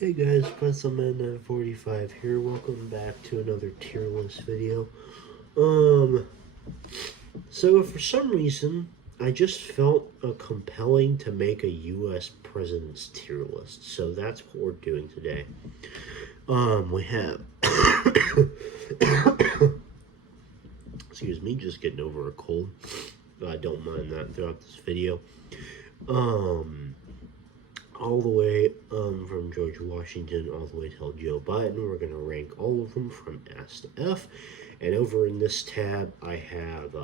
Hey guys, PencilMan945 here. Welcome back to another tier list video. Um, so for some reason, I just felt compelling to make a U.S. president's tier list. So that's what we're doing today. We have, excuse me, just getting over a cold. I don't mind that throughout this video. All the way from George Washington all the way till Joe Biden. We're going to rank all of them from S to F. And over in this tab, I have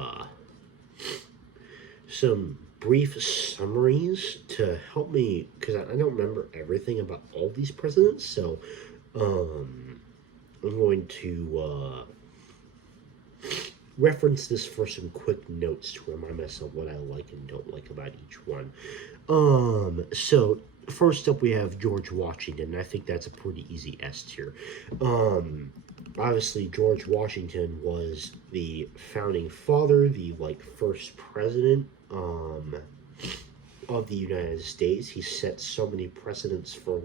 some brief summaries to help me, because I don't remember everything about all these presidents. So I'm going to reference this for some quick notes to remind myself what I like and don't like about each one. So first up we have George Washington. I think that's a pretty easy S tier. Obviously George Washington was the founding father, the first president of the United States. He set so many precedents for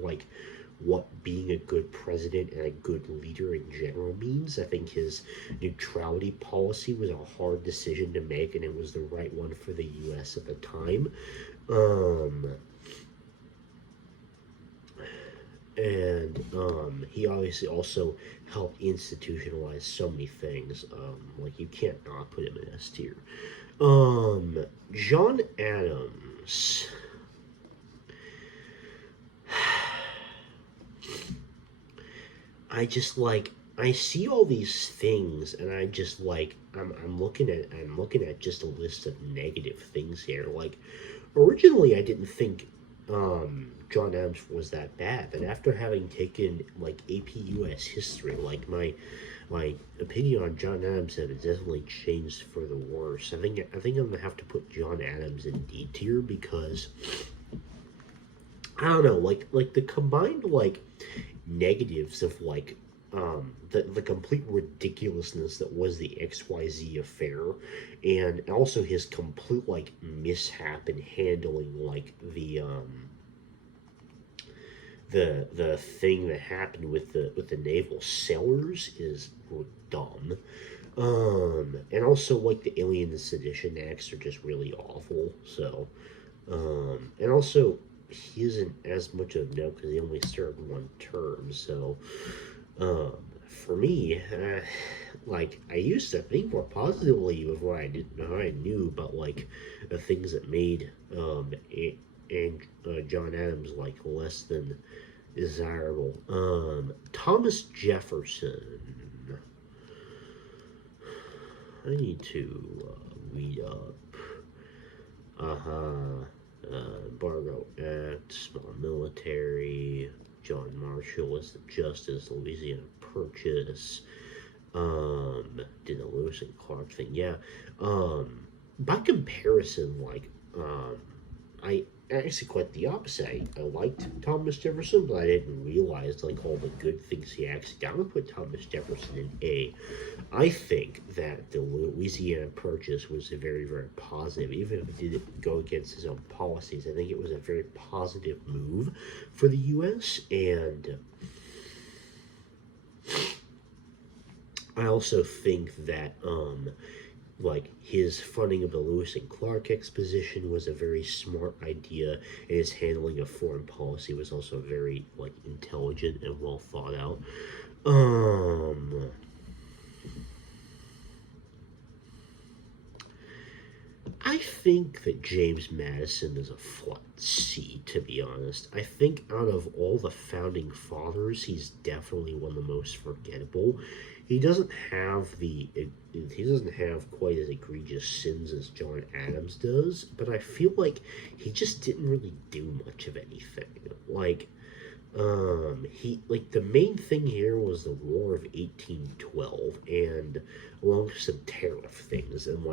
what being a good president and a good leader in general means. I think his neutrality policy was a hard decision to make, and it was the right one for the U.S. at the time. He obviously also helped institutionalize so many things. You can't not put him in S tier. John Adams. I see all these things, and I'm looking at just a list of negative things here. Originally I didn't think John Adams was that bad, but after having taken AP US history, my opinion on John Adams has definitely changed for the worse. I think I'm gonna have to put John Adams in D tier because I don't know, the combined negatives of the complete ridiculousness that was the XYZ affair, and also his complete mishap in handling the thing that happened with the naval sailors is dumb. And also the Alien and Sedition Acts are just really awful. So and also he isn't as much of a no because he only served one term. So for me, I used to think more positively before I didn't know I knew about the things that made John Adams less than desirable. Thomas Jefferson. I need to read up. Embargo Act, small military. John Marshall was the Justice, Louisiana Purchase. Did the Lewis and Clark thing, yeah. By comparison, I actually quite the opposite. I liked Thomas Jefferson, but I didn't realize all the good things he actually did. I'm gonna put Thomas Jefferson in A. I think that the Louisiana Purchase was a very, very positive, even if it didn't go against his own policies. I think it was a very positive move for the U.S. and I also think that his funding of the Lewis and Clark exposition was a very smart idea, and his handling of foreign policy was also very intelligent and well thought out. I think that James Madison is a flat C, to be honest. I think out of all the founding fathers, he's definitely one of the most forgettable. He doesn't have quite as egregious sins as John Adams does, but I feel like he just didn't really do much of anything. The main thing here was the War of 1812, and along with some tariff things, and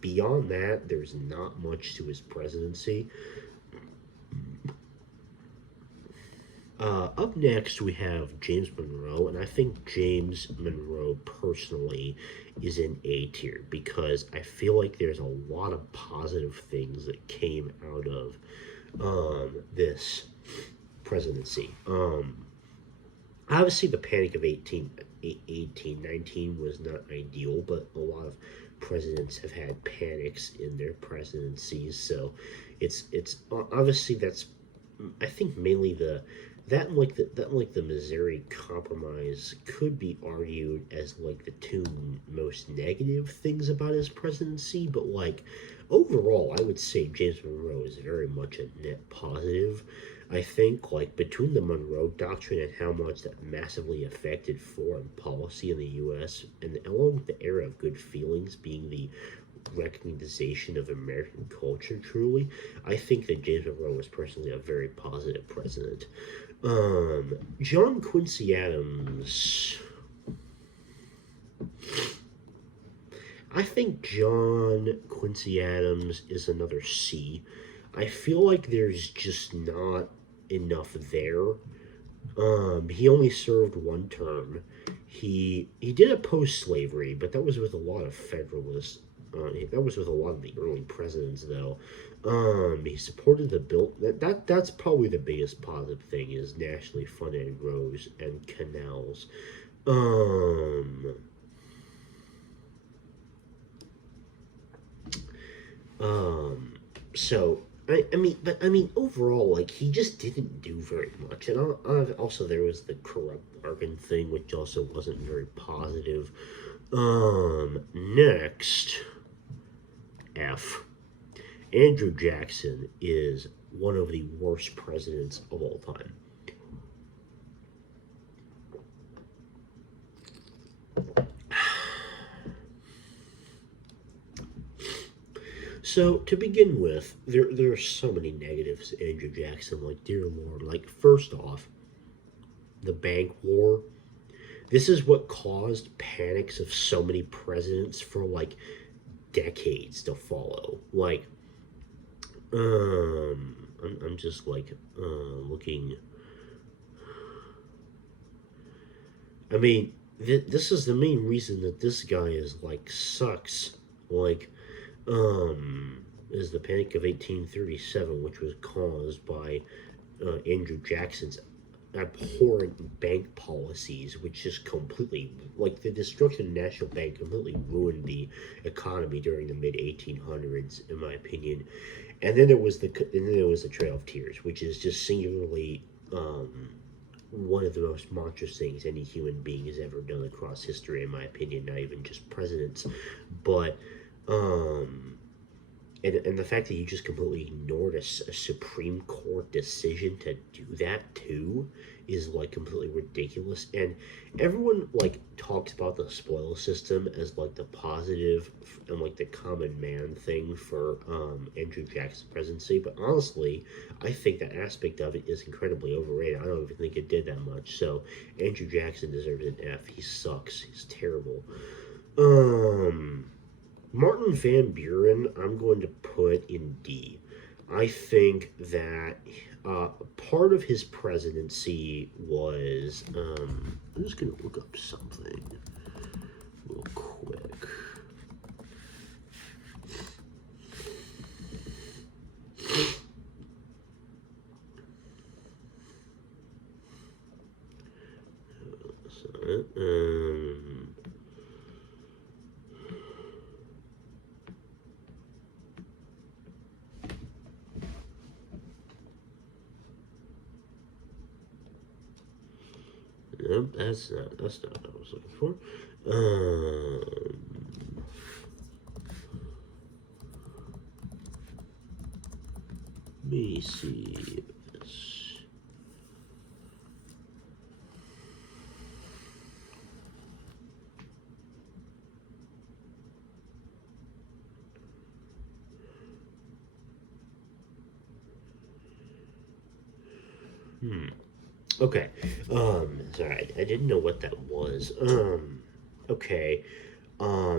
beyond that, there's not much to his presidency. Up next, we have James Monroe, and I think James Monroe personally is in A tier because I feel like there's a lot of positive things that came out of this presidency. Obviously, the panic of 1819 was not ideal, but a lot of presidents have had panics in their presidencies. So it's obviously that's I think mainly the Missouri Compromise could be argued as like the two most negative things about his presidency, but like overall, I would say James Monroe is very much a net positive. I think like between the Monroe Doctrine and how much that massively affected foreign policy in the U.S. and along with the era of good feelings being the recognition of American culture truly, I think that James Monroe was personally a very positive president. John Quincy Adams. I think John Quincy Adams is another C. I feel like there's just not enough there. He only served one term. He did oppose slavery, but that was with a lot of Federalists. That was with a lot of the early presidents, though. He supported the bill. That's probably the biggest positive thing is nationally funded roads and canals. Um, um, so I mean, overall, like he just didn't do very much, and also there was the corrupt bargain thing, which also wasn't very positive. Next, F. Andrew Jackson is one of the worst presidents of all time. So to begin with, there are so many negatives to Andrew Jackson. Like, dear Lord, like first off, the bank war. This is what caused panics of so many presidents for like decades to follow. Like, I'm just like looking. I mean, this is the main reason that this guy is like sucks. Like, is the Panic of 1837, which was caused by Andrew Jackson's abhorrent bank policies, which just completely, like the destruction of the National Bank, completely ruined the economy during the mid 1800s, in my opinion. And then there was the Trail of Tears, which is just singularly one of the most monstrous things any human being has ever done across history, in my opinion. Not even just presidents, but um, and the fact that you just completely ignored a Supreme Court decision to do that too is like completely ridiculous. And everyone like talks about the spoil system as like the positive and like the common man thing for Andrew Jackson's presidency, but honestly, I think that aspect of it is incredibly overrated. I don't even think it did that much. So Andrew Jackson deserves an F. He sucks. He's terrible. Um, Martin Van Buren, I'm going to put in D. I think that part of his presidency was. I'm just going to look up something real quick. Um, Nope, that's not what I was looking for. Let me see this. Okay. Sorry, I didn't know what that was. Okay. Um,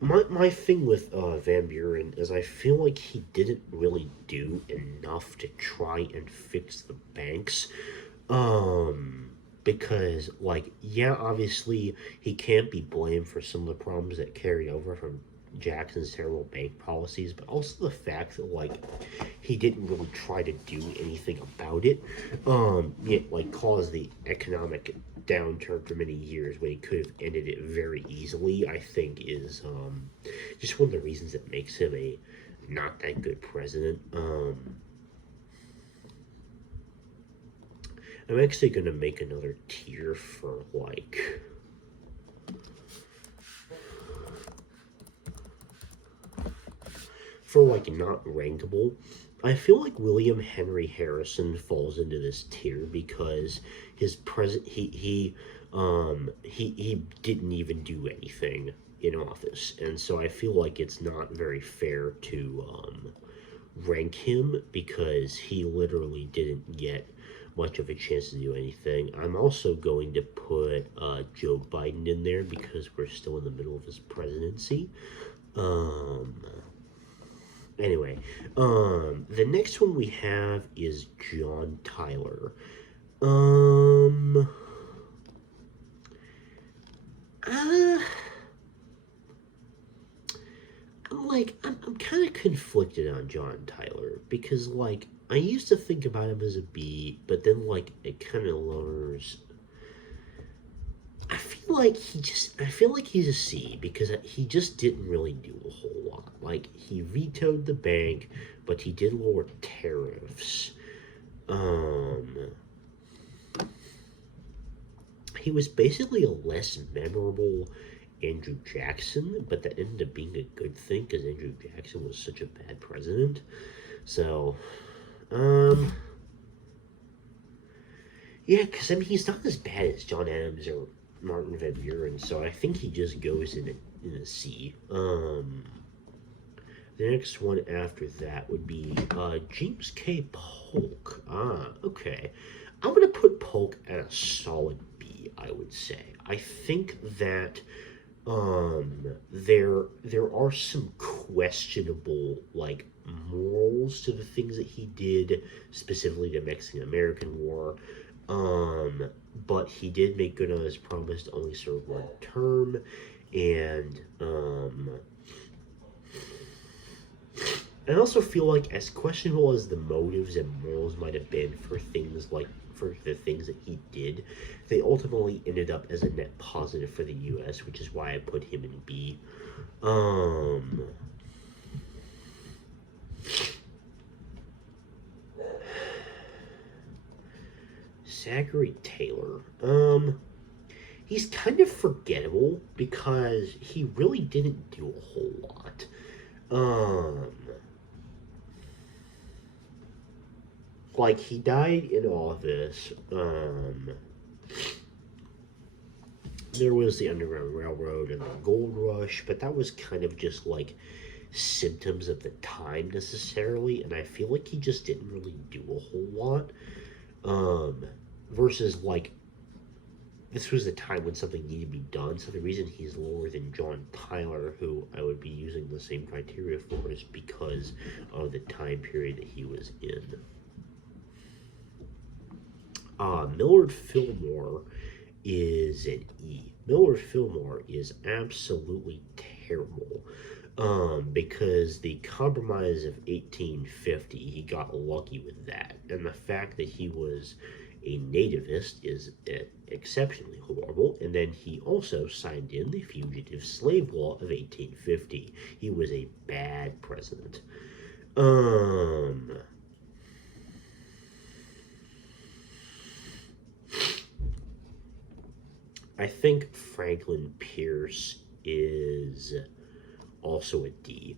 my thing with Van Buren is I feel like he didn't really do enough to try and fix the banks. Because like yeah, obviously he can't be blamed for some of the problems that carried over from Jackson's terrible bank policies, but also the fact that like he didn't really try to do anything about it. It like caused the economic downturn for many years when he could have ended it very easily. I think is just one of the reasons that makes him a not that good president. I'm actually gonna make another tier for like not rankable. I feel like William Henry Harrison falls into this tier because his present he didn't even do anything in office, and so I feel like it's not very fair to rank him because he literally didn't get much of a chance to do anything. I'm also going to put Joe Biden in there because we're still in the middle of his presidency. Um, Anyway, the next one we have is John Tyler. Um, uh, I'm kind of conflicted on John Tyler because like I used to think about him as a B, but then like it kind of lowers. I feel like he's a C because he just didn't really do a whole lot. Like he vetoed the bank, but he did lower tariffs. Um, he was basically a less memorable Andrew Jackson, but that ended up being a good thing because Andrew Jackson was such a bad president. So, um, yeah, because I mean he's not as bad as John Adams or Martin Van Buren, so I think he just goes in a C. The next one after that would be James K. Polk. Ah, okay. I'm gonna put Polk at a solid B. I would say. I think that there are some questionable like morals to the things that he did, specifically the Mexican American War. Um, but he did make good on his promise to only serve one term, and I also feel like as questionable as the motives and morals might have been for things like for the things that he did, they ultimately ended up as a net positive for the U.S., which is why I put him in B. Um, Zachary Taylor. He's kind of forgettable because he really didn't do a whole lot. Um, like he died in office. There was the Underground Railroad and the Gold Rush, but that was kind of just like symptoms of the time necessarily, and I feel like he just didn't really do a whole lot. Um, versus like this was the time when something needed to be done. So the reason he's lower than John Tyler, who I would be using the same criteria for, is because of the time period that he was in. Millard Fillmore is an E. Millard Fillmore is absolutely terrible. Because the Compromise of 1850, he got lucky with that. And the fact that he was a nativist is exceptionally horrible. And then he also signed in the Fugitive Slave Law of 1850. He was a bad president. I think Franklin Pierce is also a D.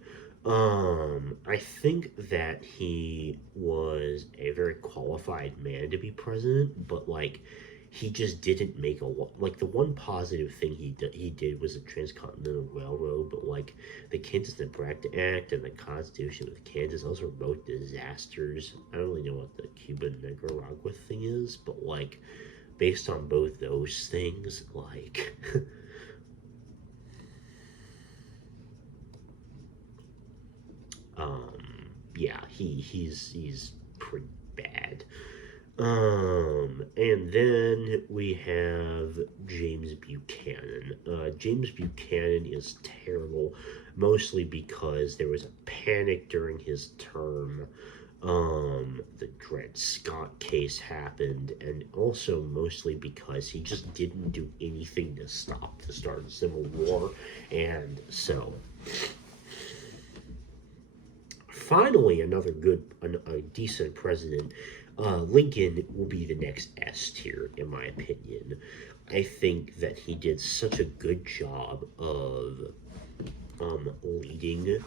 I think that he was a very qualified man to be president, but like he just didn't make a lot. Like the one positive thing he did was the Transcontinental Railroad, but like the Kansas-Nebraska Act and the Constitution with Kansas, those were both disasters. I don't really know what the Cuban-Nicaragua thing is, but like based on both those things, like um, yeah, he's pretty bad. And then we have James Buchanan. James Buchanan is terrible, mostly because there was a panic during his term. The Dred Scott case happened, and also mostly because he just didn't do anything to stop the start of the Civil War, and so finally another a decent president. Lincoln will be the next S tier, in my opinion. I think that he did such a good job of leading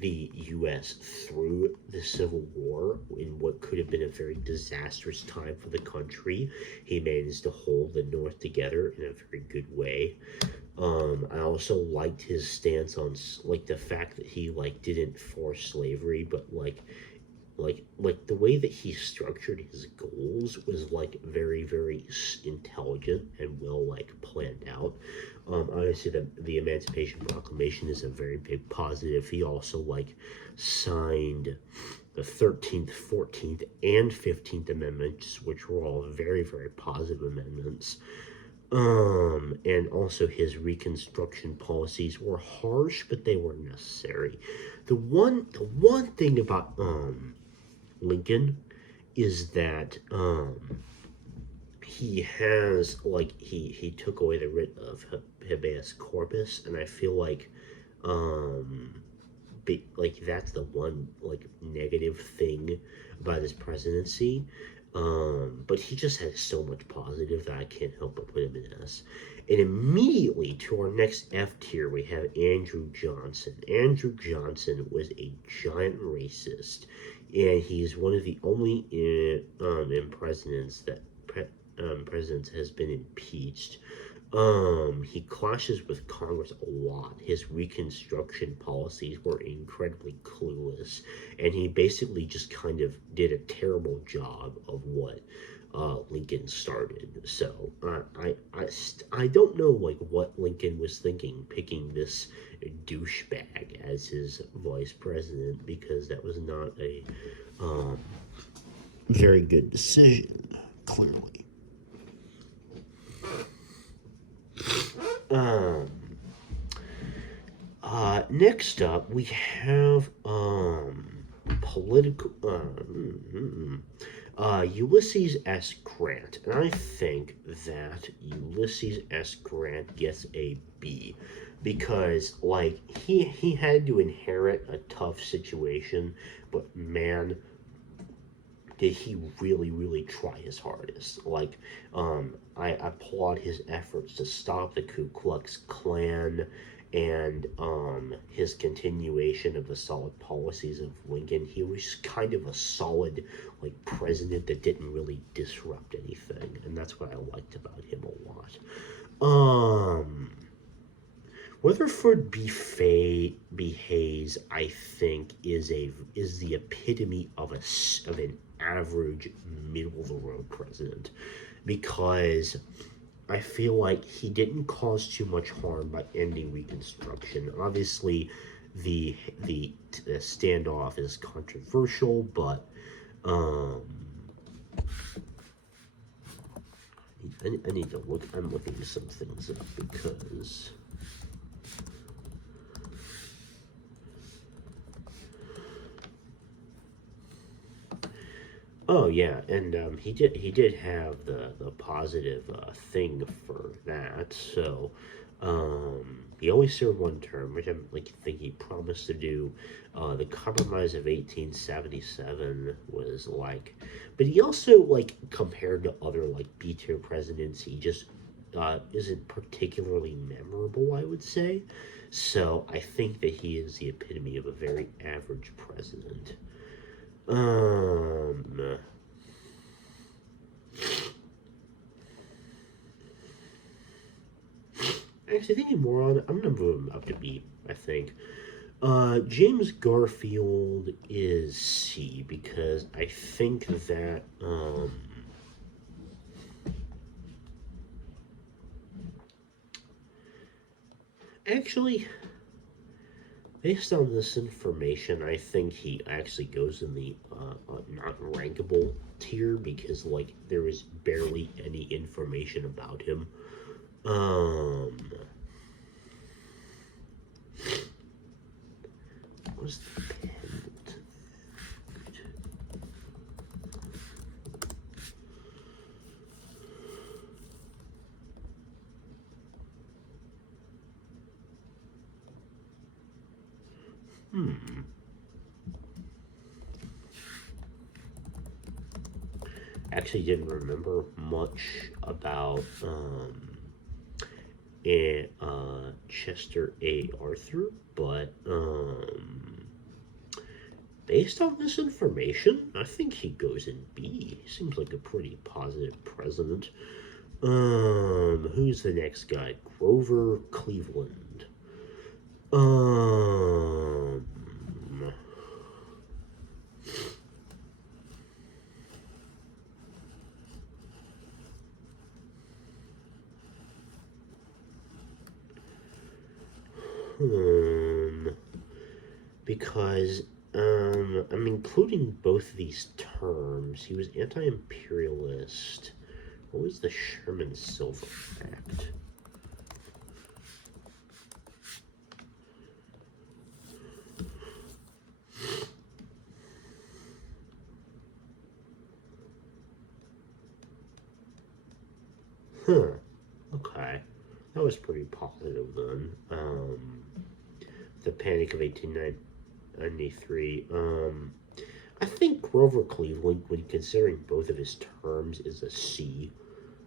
the U.S. through the Civil War in what could have been a very disastrous time for the country. He managed to hold the North together in a very good way. I also liked his stance on like the fact that he like didn't force slavery, but like the way that he structured his goals was like very intelligent and well like planned out. Obviously the Emancipation Proclamation is a very big positive. He also like signed the 13th, 14th, and 15th amendments, which were all very positive amendments. And also his Reconstruction policies were harsh, but they were necessary. The one thing about Lincoln is that he has like he took away the writ of habeas corpus, and I feel like um like that's the one like negative thing about his presidency. But he just has so much positive that I can't help but put him in S. And immediately to our next F tier, we have Andrew Johnson. Andrew Johnson was a giant racist, and he's one of the only in presidents that presidents has been impeached. He clashes with Congress a lot. His Reconstruction policies were incredibly clueless, and he basically just kind of did a terrible job of what Lincoln started. So I don't know like what Lincoln was thinking picking this douchebag as his vice president, because that was not a um, very good decision, clearly. Um, Next up, we have political Ulysses S. Grant, and I think that Ulysses S. Grant gets a B because like he had to inherit a tough situation, but man, did he really try his hardest. Like, I applaud his efforts to stop the Ku Klux Klan and his continuation of the solid policies of Lincoln. He was kind of a solid, like, president that didn't really disrupt anything, and that's what I liked about him a lot. Um, Rutherford B. Hayes, I think, is the epitome of an average middle of the road president, because I feel like he didn't cause too much harm by ending Reconstruction. Obviously, the standoff is controversial, but um, I need to look. I'm looking some things up because. Oh yeah, and he did have the positive thing for that. So he only served one term, which I'm like think he promised to do. The Compromise of 1877 was like, but he also like compared to other like B tier presidents, he just isn't particularly memorable, I would say. So I think that he is the epitome of a very average president. Um, Actually, thinking more on it, I'm gonna move him up to B, I think. James Garfield is C because I think that, actually, Based on this information, I think he actually goes in the not rankable tier because like there is barely any information about him. Um, what's the pendant? Hmm. Actually, didn't remember much about Chester A. Arthur, but based on this information, I think he goes in B. He seems like a pretty positive president. Who's the next guy? Grover Cleveland. Um, hmm, because I'm including both these terms. He was anti-imperialist. What was the Sherman-Silver Act? Huh. Okay. That was pretty positive then. The Panic of 1893. I think Grover Cleveland, when considering both of his terms, is a C.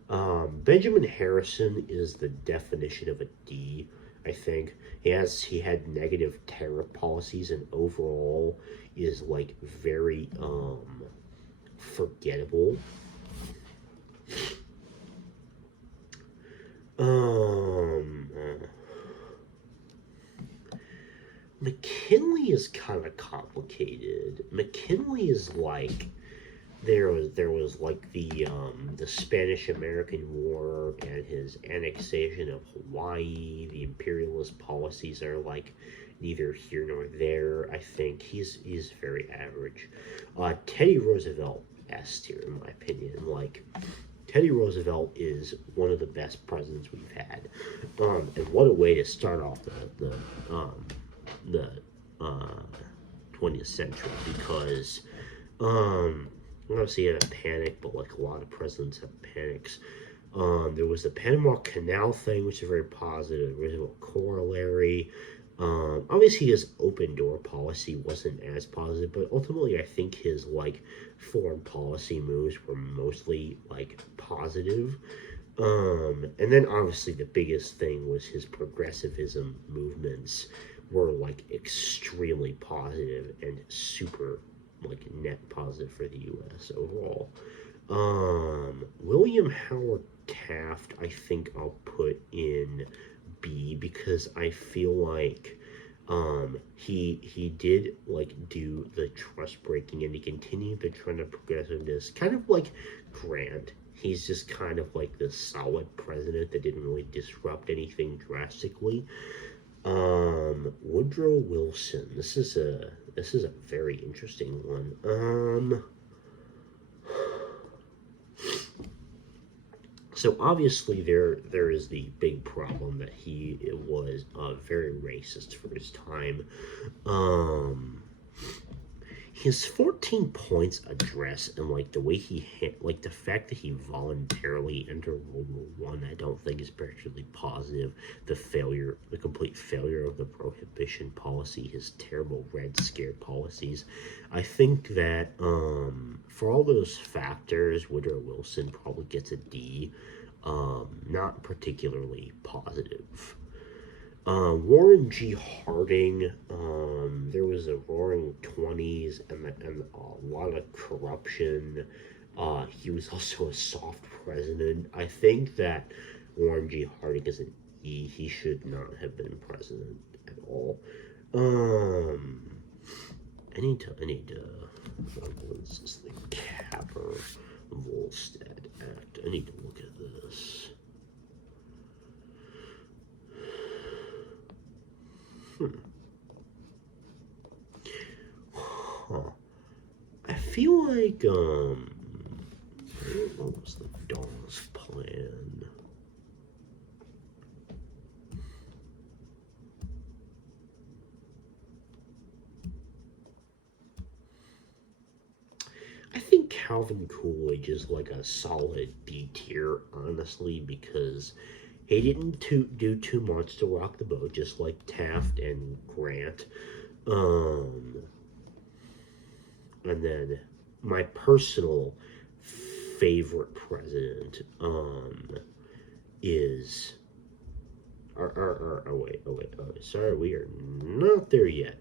Benjamin Harrison is the definition of a D. I think he had negative tariff policies and overall is like very forgettable. Um, McKinley is kind of complicated. McKinley is like there was like the Spanish American War and his annexation of Hawaii. The imperialist policies are like neither here nor there. I think he's very average. Teddy Roosevelt S tier in my opinion. Like Teddy Roosevelt is one of the best presidents we've had. And what a way to start off the 20th century because obviously he had a panic, but like a lot of presidents have panics. There was the Panama Canal thing, which is very positive. Roosevelt corollary. Obviously, his open door policy wasn't as positive, but ultimately, I think his like foreign policy moves were mostly like positive. And then obviously the biggest thing was his progressivism movements were like extremely positive and super like net positive for the U.S. overall. William Howard Taft, I think I'll put in B because I feel like he did like do the trust breaking and he continued the trend of progressiveness, kind of like Grant. He's just kind of like this solid president that didn't really disrupt anything drastically. Woodrow Wilson. This is a very interesting one. So obviously there is the big problem that he was very racist for his time. Um, his 14 points address and like the way like the fact that he voluntarily entered World War I, I don't think is particularly positive. The complete failure of the prohibition policy, his terrible Red Scare policies. I think that for all those factors, Woodrow Wilson probably gets a D. Not particularly positive. Warren G. Harding, there was a roaring 20s and a lot of corruption. He was also a soft president. I think that Warren G. Harding is an E. He should not have been president at all. Um, I need to, what is this thing? Capper Volstead Act. I need to look at this. feel like what was the Dawes plan? I think Calvin Coolidge is like a solid B tier, honestly, because he didn't do too much to rock the boat, just like Taft and Grant. Um, and then my personal favorite president is. Oh, wait. Sorry, we are not there yet.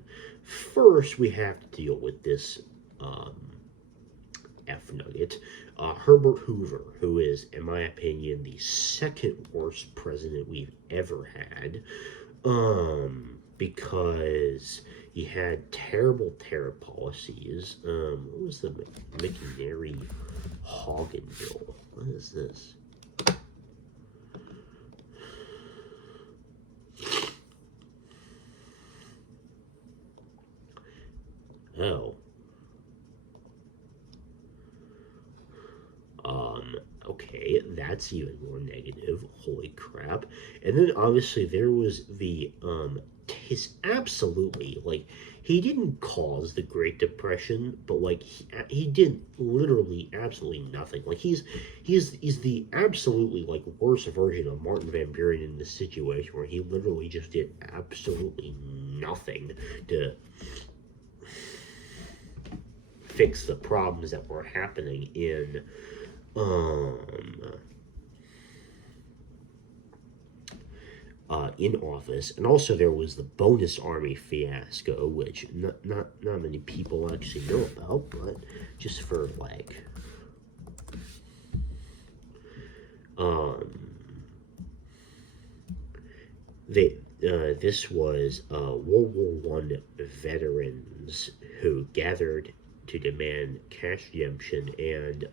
First, we have to deal with this F nugget. Herbert Hoover, who is, in my opinion, the second worst president we've ever had. Because he had terrible tariff policies. What was the McNary Hogan bill? What is this? Oh. Okay, that's even more negative. Holy crap. And then obviously there was the his absolutely, like, he didn't cause the Great Depression, but like he did literally absolutely nothing. Like he's the absolutely like worst version of Martin Van Buren in this situation where he literally just did absolutely nothing to fix the problems that were happening um, in office. And also there was the bonus army fiasco, which not many people actually know about, but just for like this was World War I veterans who gathered to demand cash redemption, and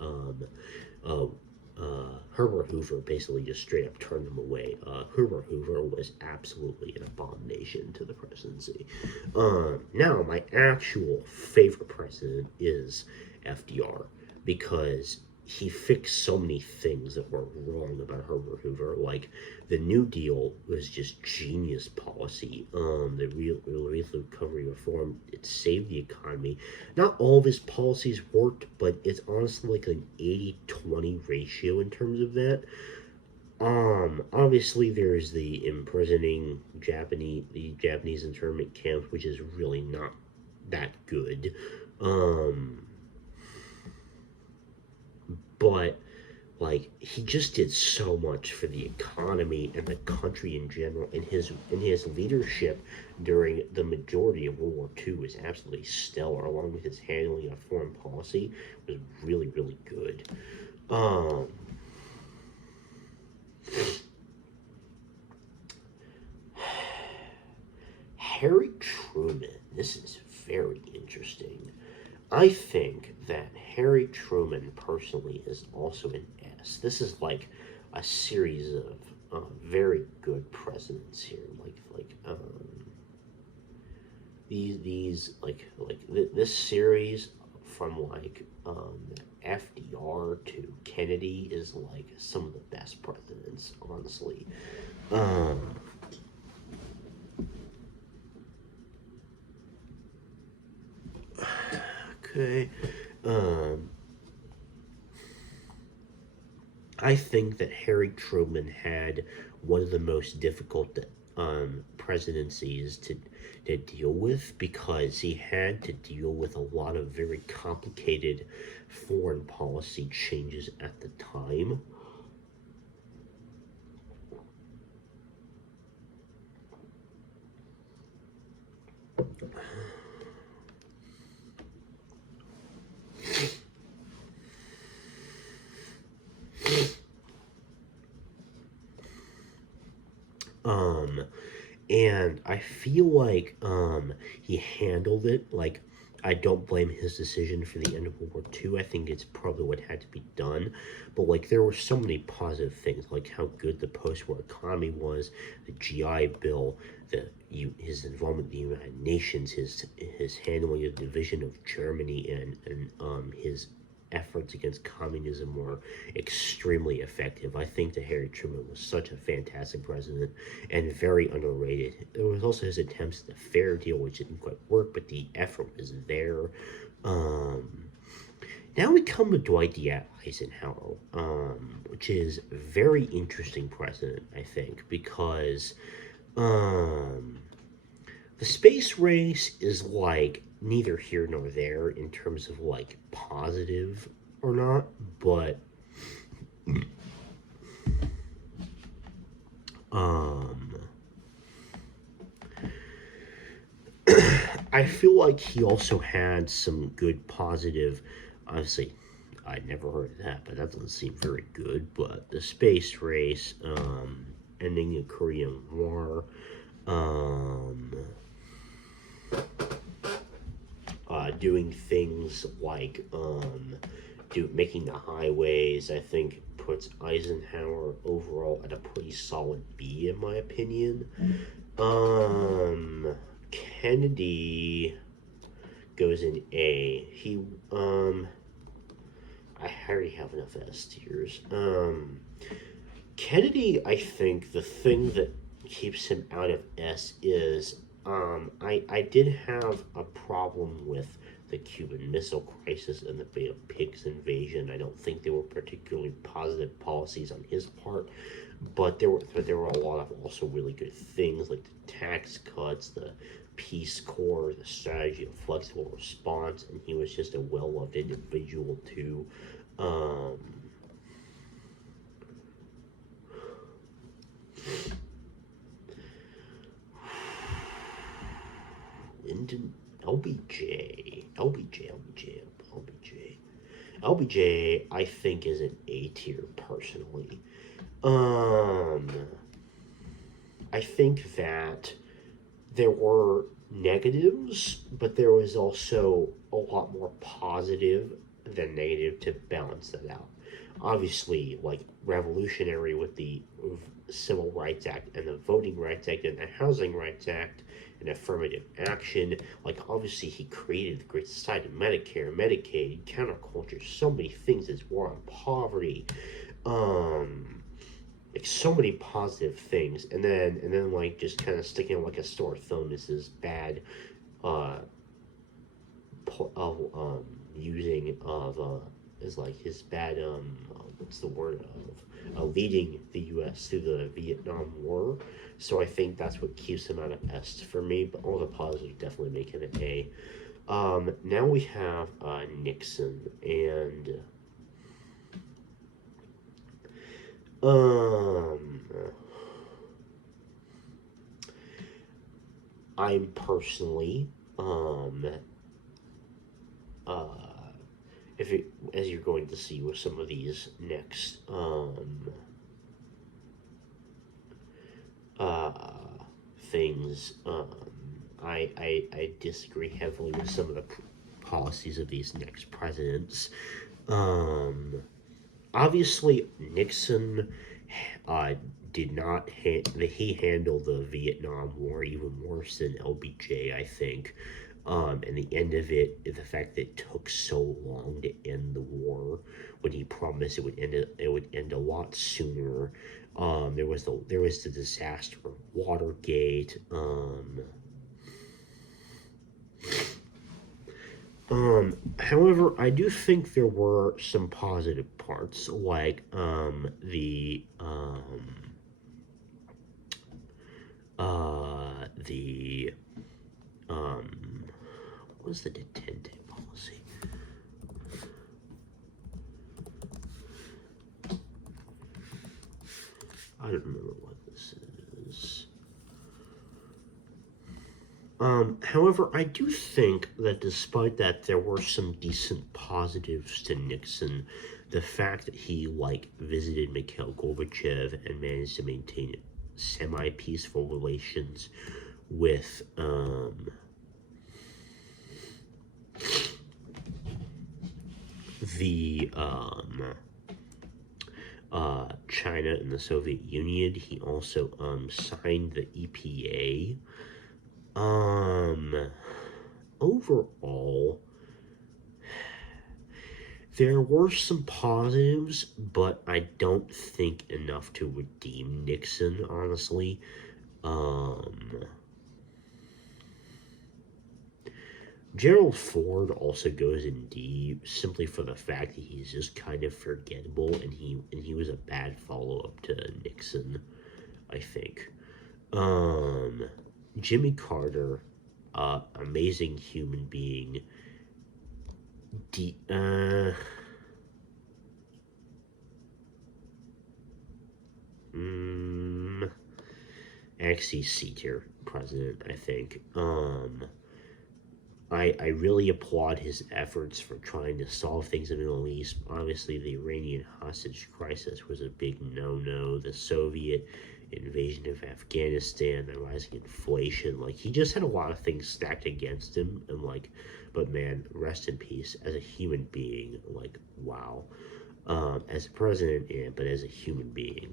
Herbert Hoover basically just straight up turned them away. Herbert Hoover was absolutely an abomination to the presidency. Now, my actual favorite president is FDR, because he fixed so many things that were wrong about Herbert Hoover. Like the New Deal was just genius policy. The real recovery reform, it saved the economy. Not all of his policies worked, but it's honestly like an 80-20 ratio in terms of that. Obviously there's the imprisoning the Japanese internment camps, which is really not that good. But like he just did so much for the economy and the country in general, and his leadership during the majority of World War II was absolutely stellar, along with his handling of foreign policy was really, really good. um Harry Truman, this is very interesting. I think that Harry Truman personally is also an S. This is like a series of very good presidents here. This series from FDR to Kennedy is like some of the best presidents, honestly. Um, okay. Um, I think that Harry Truman had one of the most difficult presidencies to deal with, because he had to deal with a lot of very complicated foreign policy changes at the time. Um, and I feel like he handled it like I don't blame his decision for the end of World War II. I think it's probably what had to be done. But like there were so many positive things, like how good the post-war economy was, the GI Bill, his involvement in the United Nations, his handling of the division of Germany, and his efforts against communism were extremely effective. I think that Harry Truman was such a fantastic president and very underrated. There was also his attempts at the fair deal, which didn't quite work, but the effort was there. Um, Now we come to Dwight D. Eisenhower, which is a very interesting president, I think, because um, the space race is like neither here nor there in terms of like positive or not, but um, I feel like he also had some good positive. Obviously, I never heard of that, but that doesn't seem very good. But the space race, ending the Korean War, um, doing things like making the highways, I think puts Eisenhower overall at a pretty solid B in my opinion. Kennedy goes in A. I already have enough S tiers. Kennedy, I think the thing that keeps him out of S is I did have a problem with the Cuban Missile Crisis and the Bay of Pigs invasion. I don't think they were particularly positive policies on his part, but there were a lot of also really good things like the tax cuts, the Peace Corps, the strategy of flexible response, and he was just a well-loved individual too. Um, Lyndon LBJ, I think is an A tier personally. Um, I think that there were negatives, but there was also a lot more positive than negative to balance that out. Obviously, like revolutionary with the Civil Rights Act and the Voting Rights Act and the Housing Rights Act and affirmative action. Like, obviously, he created the Great Society, Medicare, Medicaid, counterculture, so many things. His war on poverty, like so many positive things, and then like just kind of sticking like a sore thumb is his bad, uh, using of is like his bad what's the word of leading the U.S. through the Vietnam War. So I think that's what keeps him out of S for me. But all the positives definitely make him an A. Now we have Nixon, and I'm personally uh, if it, as you're going to see with some of these next uh, things, I disagree heavily with some of the policies of these next presidents. Obviously, Nixon uh, did not he handled the Vietnam War even worse than LBJ, I think. And the end of it, the fact that it took so long to end the war, when he promised it would end a lot sooner. There was the disaster of Watergate. However, I do think there were some positive parts, like the what was the detente policy? I don't remember what this is. However, I do think that despite that, there were some decent positives to Nixon. The fact that he, like, visited Mikhail Gorbachev and managed to maintain semi-peaceful relations with, the China and the Soviet Union. He also signed the EPA. Overall, there were some positives, but I don't think enough to redeem Nixon, honestly. Um, Gerald Ford also goes in D simply for the fact that he's just kind of forgettable, and he was a bad follow up to Nixon, I think. Um, Jimmy Carter, amazing human being. D. Actually, C tier president, I think. I really applaud his efforts for trying to solve things in the Middle East. Obviously, the Iranian hostage crisis was a big no-no. The Soviet invasion of Afghanistan, the rising inflation, like he just had a lot of things stacked against him, and like, but man, rest in peace as a human being. Like, wow, as a president, yeah, but as a human being,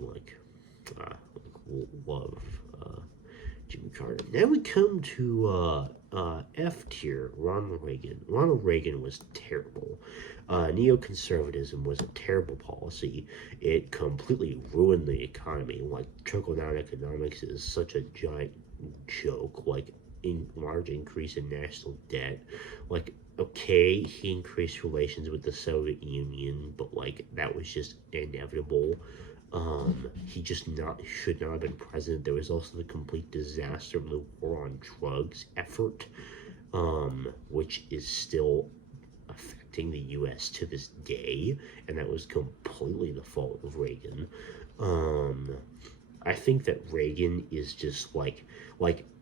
love. Jimmy Carter. Now we come to F tier, Ronald Reagan. Ronald Reagan was terrible. Neoconservatism was a terrible policy. It completely ruined the economy. Like, trickle-down economics is such a giant joke. Like, large increase in national debt. Like, okay, he increased relations with the Soviet Union, but like that was just inevitable. He just not should not have been president. There was also the complete disaster of the war on drugs effort, which is still affecting the U.S. to this day, and that was completely the fault of Reagan. I think that Reagan is just like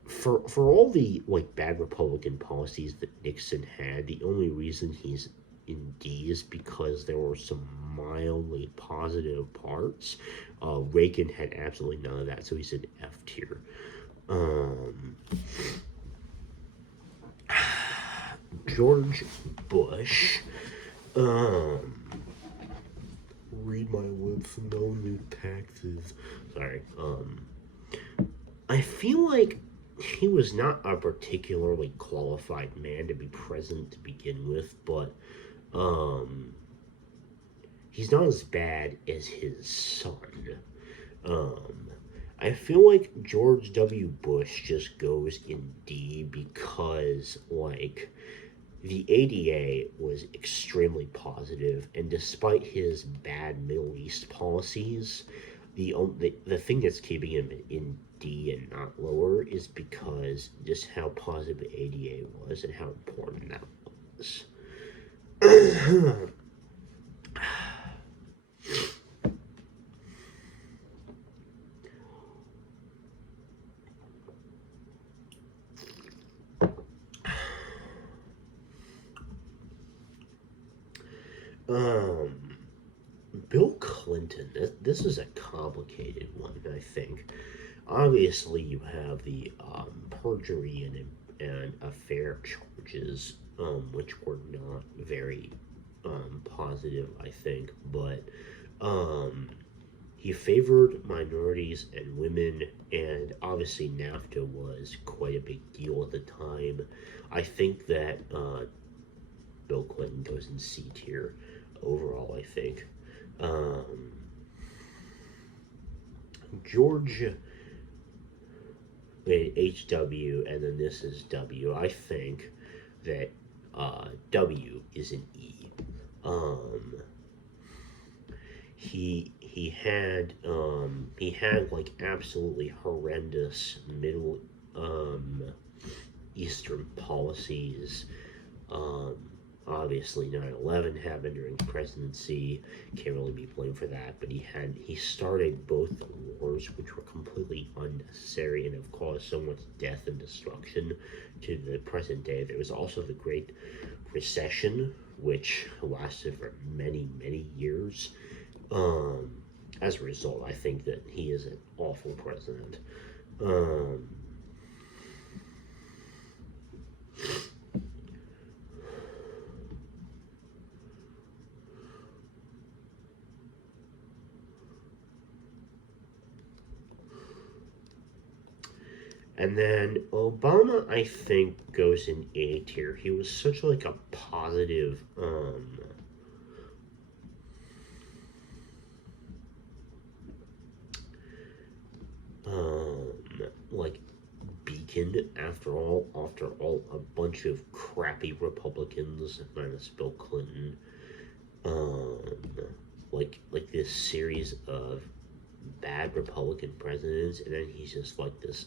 for all the like bad Republican policies that Nixon had, the only reason he's in D is because there were some mildly positive parts. Reagan had absolutely none of that, so he's an F tier. George Bush. Read my lips, no new taxes. Sorry. I feel like he was not a particularly qualified man to be president to begin with, but he's not as bad as his son. I feel like George W. Bush just goes in D because, like, the ADA was extremely positive, and despite his bad Middle East policies, the thing that's keeping him in D and not lower is because just how positive the ADA was and how important that was. Bill Clinton. This is a complicated one, I think. Obviously, you have the perjury and affair charges, which were not very positive, I think. But he favored minorities and women, and obviously NAFTA was quite a big deal at the time. I think that Bill Clinton goes in C tier overall, I think. George HW, and then this is W. I think that W is an E. He had like absolutely horrendous Middle Eastern policies. Obviously 9/11 happened during his presidency. Can't really be blamed for that, but he started both wars, which were completely unnecessary and have caused so much death and destruction to the present day. There was also the Great Recession, which lasted for many years. As a result, I think that he is an awful president. And then Obama, I think, goes in A tier. He was such like a positive, um, like beacon after all a bunch of crappy Republicans minus Bill Clinton, um, like this series of bad Republican presidents, and then he's just like this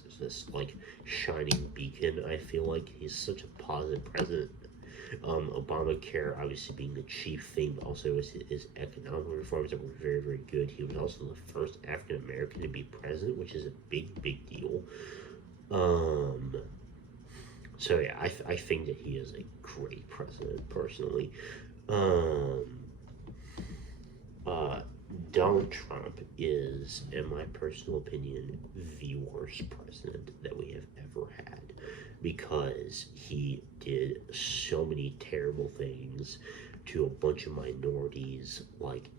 like shining beacon. I feel like he's such a positive president. Obamacare obviously being the chief thing, but also his economic reforms that were very, very good. He was also the first African American to be president, which is a big deal. Um, so yeah, I think that he is a great president personally. Um, uh, Donald Trump is, in my personal opinion, the worst president that we have ever had because he did so many terrible things to a bunch of minorities, like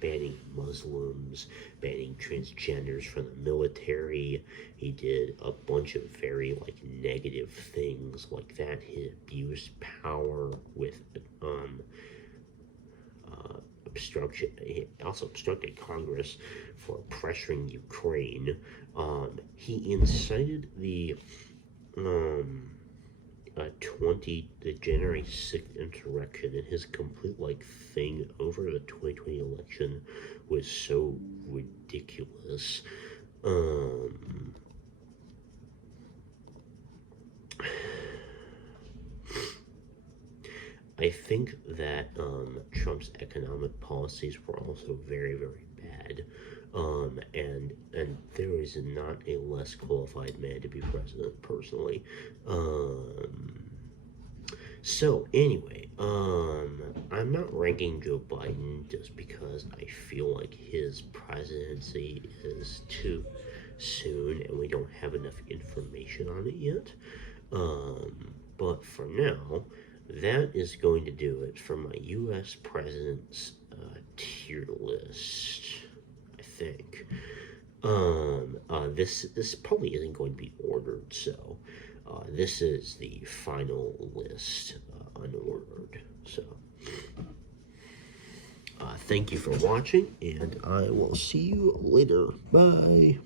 banning Muslims, banning transgenders from the military. He did a bunch of very negative things like that. He abused power with uh, obstruction. He also obstructed Congress for pressuring Ukraine. He incited um, the January 6th insurrection, and his complete thing over the 2020 election was so ridiculous. Um, I think that Trump's economic policies were also very, very bad. And there is not a less qualified man to be president, personally. So anyway, I'm not ranking Joe Biden just because I feel like his presidency is too soon and we don't have enough information on it yet. But for now, that is going to do it for my U.S. president's tier list, I think. This probably isn't going to be ordered, so this is the final list, unordered. So, thank you for watching, and I will see you later. Bye.